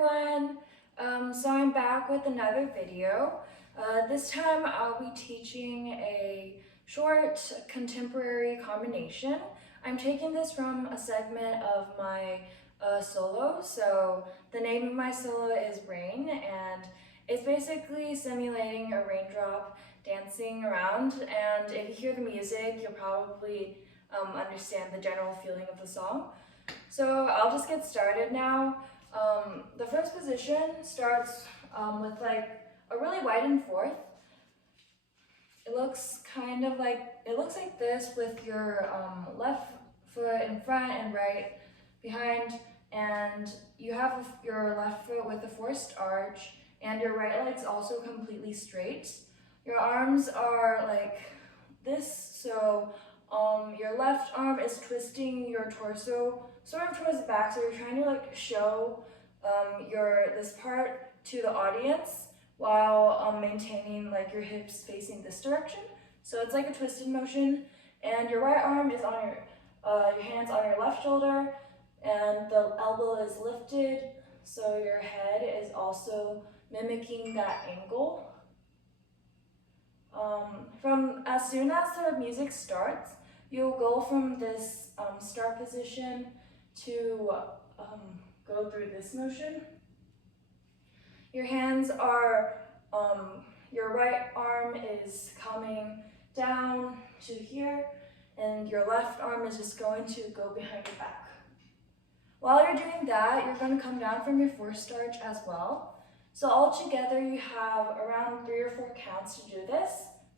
everyone. So I'm back with another video. This time I'll be teaching a short contemporary combination. I'm taking this from a segment of my solo. So the name of my solo is Rain, and it's basically simulating a raindrop dancing around. And if you hear the music, you'll probably understand the general feeling of the song. So I'll just get started now. The first position starts with like a really widened fourth. It looks like this with your left foot in front and right behind, and you have your left foot with a forced arch, and your right leg's also completely straight. Your arms are like this, so your left arm is twisting your torso sort of towards the back, so you're trying to like show this part to the audience while maintaining like your hips facing this direction. So it's like a twisted motion, and your right arm is on your hands on your left shoulder, and the elbow is lifted, so your head is also mimicking that angle. From as soon as the music starts, you'll go from this start position to go through this motion. Your hands are, your right arm is coming down to here, and your left arm is just going to go behind your back. While you're doing that, you're going to come down from your forced arch as well. So altogether, you have around 3 or 4 counts to do this.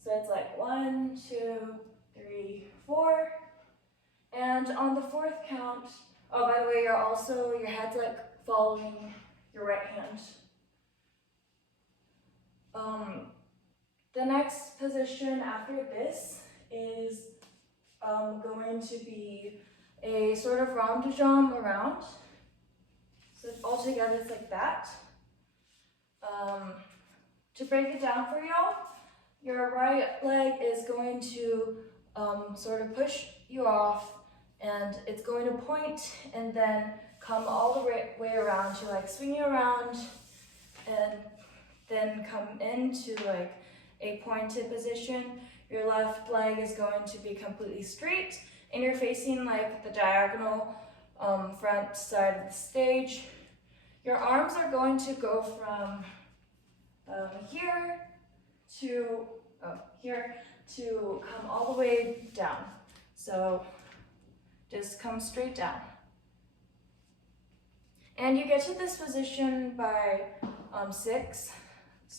So it's like 1, 2, 3, 4. And on the 4th count, oh, by the way, your head's like following your right hand. The next position after this is going to be a sort of rond de jambe around. So altogether it's like that. To break it down for y'all, your right leg is going to sort of push you off, and it's going to point and then come all the way around to like swing you around, and then come into like a pointed position. Your left leg is going to be completely straight, and you're facing like the diagonal front side of the stage. Your arms are going to go from here to come all the way down. So just come straight down. And you get to this position by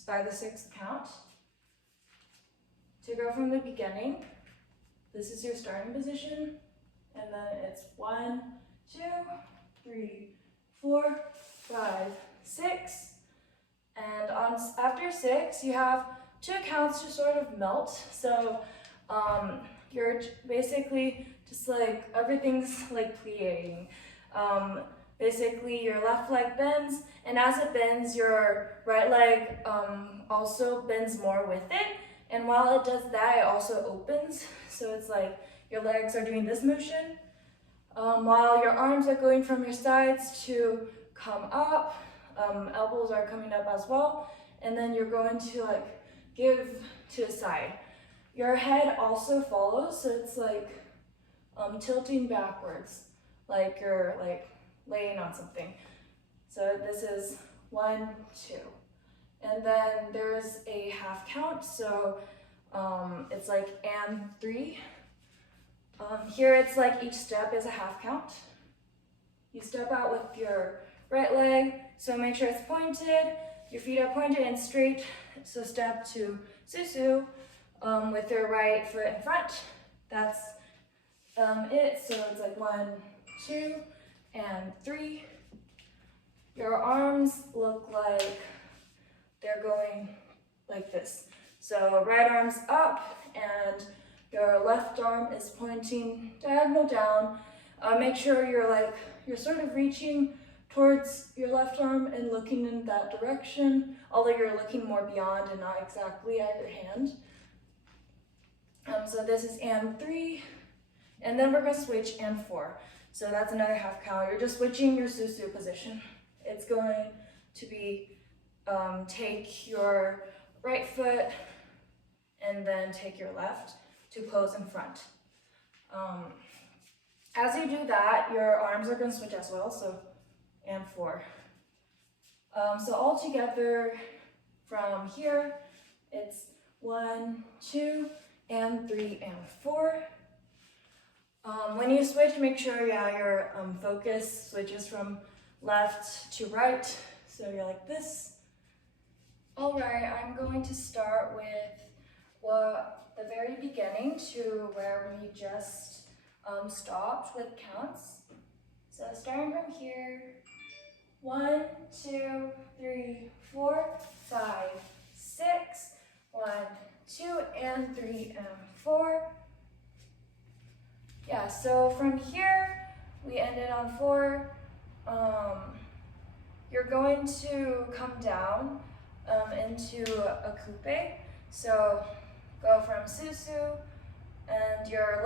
by the 6th count. To go from the beginning, this is your starting position, and then it's 1, 2, 3, 4, 5, 6. And after 6, you have 2 counts to sort of melt. So you're basically just like, everything's like plieing. Basically your left leg bends, and as it bends, your right leg also bends more with it. And while it does that, it also opens. So it's like your legs are doing this motion, while your arms are going from your sides to come up. Elbows are coming up as well, and then you're going to like give to the side. Your head also follows, so it's like tilting backwards, like you're like laying on something. So this is 1, 2, and then there's a half count. So it's like and 3. Here it's like each step is a half count. You step out with your right leg, so make sure it's pointed, your feet are pointed and straight. So step to susu with your right foot in front. That's it. So it's like 1, 2, and 3. Your arms look like they're going like this. So right arm's up, and your left arm is pointing diagonal down. Make sure you're sort of reaching towards your left arm and looking in that direction, although you're looking more beyond and not exactly at your hand. So this is and 3, and then we're going to switch and 4. So that's another half count. You're just switching your susu position. It's going to be take your right foot and then take your left to close in front. As you do that, your arms are going to switch as well, so, and 4. So all together from here, it's 1, 2, and 3, and 4. When you switch, make sure, your focus switches from left to right, so you're like this. All right, I'm going to start with the very beginning to where we just stopped with counts. So starting from here, 1, 2, 3, 4, 5, 6, 1, 2, and 3, and 4. Yeah, so from here, we ended on 4. You're going to come down into a coupe. So go from susu, and your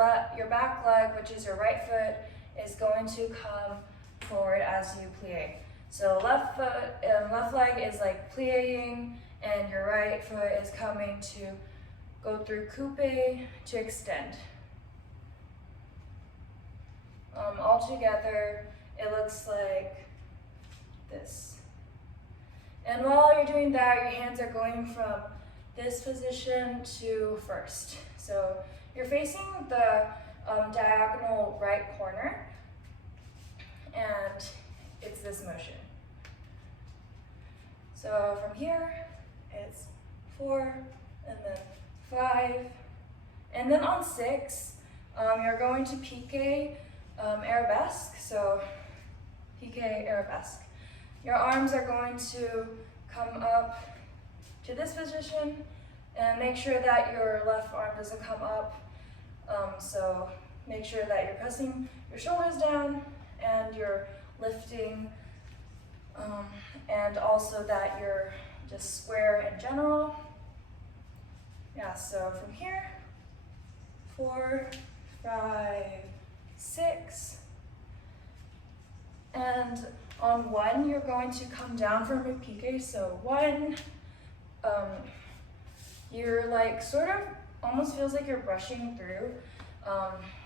back leg, which is your right foot, is going to come forward as you plie. So left leg is like plieing, and your right foot is coming to go through coupe to extend. All together, it looks like this. And while you're doing that, your hands are going from this position to first. So you're facing the diagonal right corner, and it's this motion. So from here, it's 4, and then 5, and then on 6, you're going to pique arabesque. So pique arabesque. Your arms are going to come up to this position, and make sure that your left arm doesn't come up. So make sure that you're pressing your shoulders down and you're lifting, and also that you're just square in general. Yeah, so from here, 4, 5, 6, and on 1, you're going to come down from your pique. So 1, you're like sort of almost feels like you're brushing through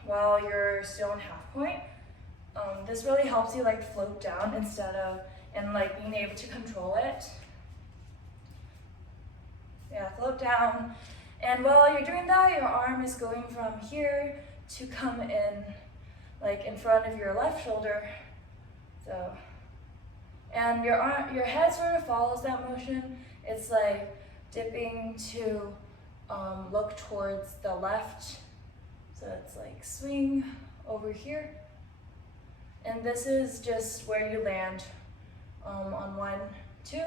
while you're still in half point. This really helps you like float down instead of, and like being able to control it. Yeah, float down. And while you're doing that, your arm is going from here to come in, like in front of your left shoulder. So, and your head sort of follows that motion. It's like dipping to look towards the left. So it's like swing over here. And this is just where you land on 1, 2.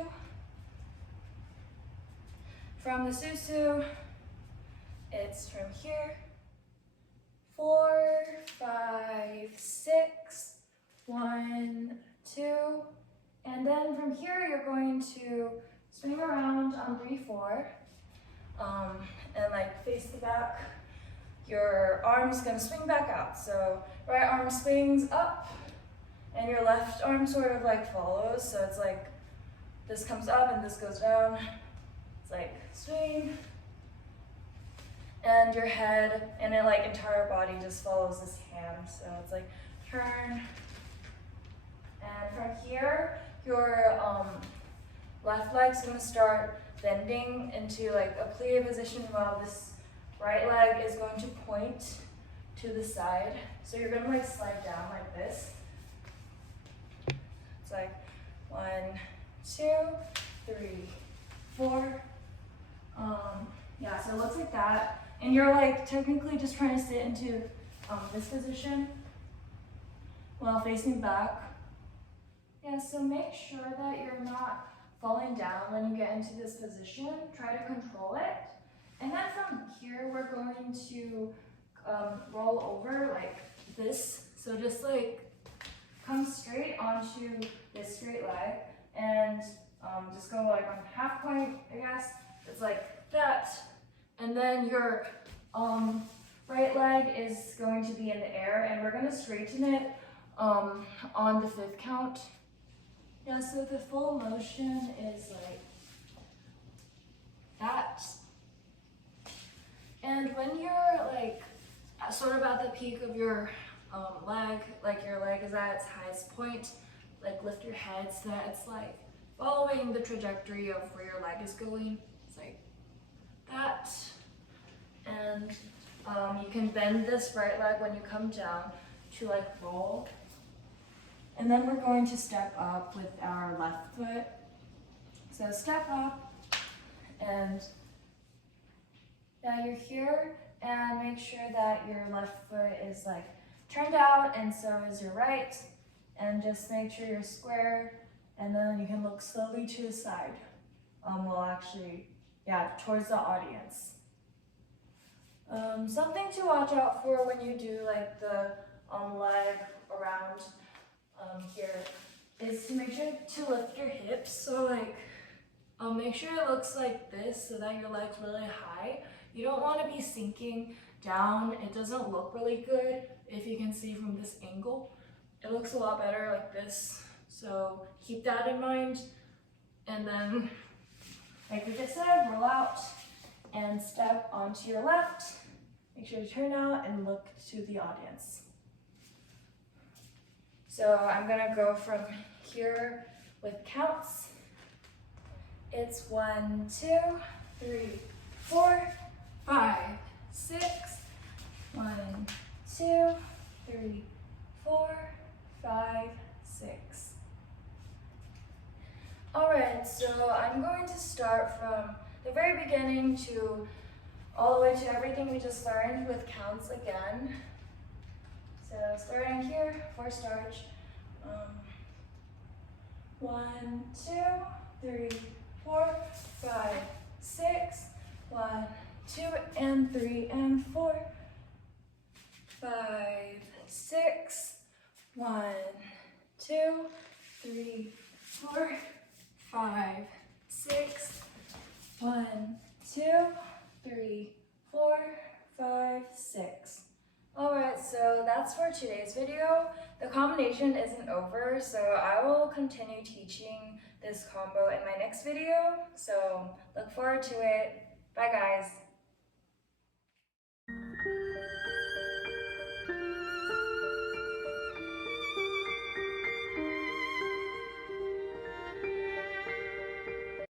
From the susu, it's from here, 4, 5, 6, 1, 2, and then from here you're going to swing around on 3, 4, and like face the back. Your arm's gonna swing back out. So right arm swings up, and your left arm sort of like follows. So it's like this comes up and this goes down. It's like swing, and your head and it like entire body just follows this hand. So it's like turn, and from here your left leg's gonna start bending into like a plie position while this right leg is going to point to the side. So you're gonna like slide down like this. It's like 1, 2, 3, 4. Yeah, so it looks like that. And you're like technically just trying to sit into this position while facing back. Yeah, so make sure that you're not falling down when you get into this position. Try to control it. And then from here, we're going to roll over like this. So just like come straight onto this straight leg and just go like on half point, I guess. It's like that. And then your right leg is going to be in the air, and we're going to straighten it on the 5th count. Yeah, so the full motion is like that. And when you're like sort of at the peak of your leg, like your leg is at its highest point, like lift your head so that it's like following the trajectory of where your leg is going. It's like that. And you can bend this right leg when you come down to like roll. And then we're going to step up with our left foot. So step up, and now you're here, and make sure that your left foot is like turned out, and so is your right. And just make sure you're square, and then you can look slowly to the side. Well, actually, yeah, towards the audience. Something to watch out for when you do like the leg around here is to make sure to lift your hips. So like, make sure it looks like this so that your leg's really high. You don't want to be sinking down. It doesn't look really good if you can see from this angle. It looks a lot better like this. So keep that in mind. And then, like we just said, roll out and step onto your left. Make sure to turn out and look to the audience. So I'm gonna go from here with counts. It's 1, 2, 3, 4, 5, 6. 1, 2, 3, 4, 5, 6. All right, so I'm going to start from the very beginning to all the way to everything we just learned with counts again. So starting here, first arch. 1, 2, 3, 4, 5, 6. 1, 2, and 3, and 4. 5, 6. 1, 2, 3, 4, 5, 6. 1, 2, 3, 4, 5, 6. Alright, so that's for today's video. The combination isn't over, so I will continue teaching this combo in my next video. So look forward to it. Bye guys.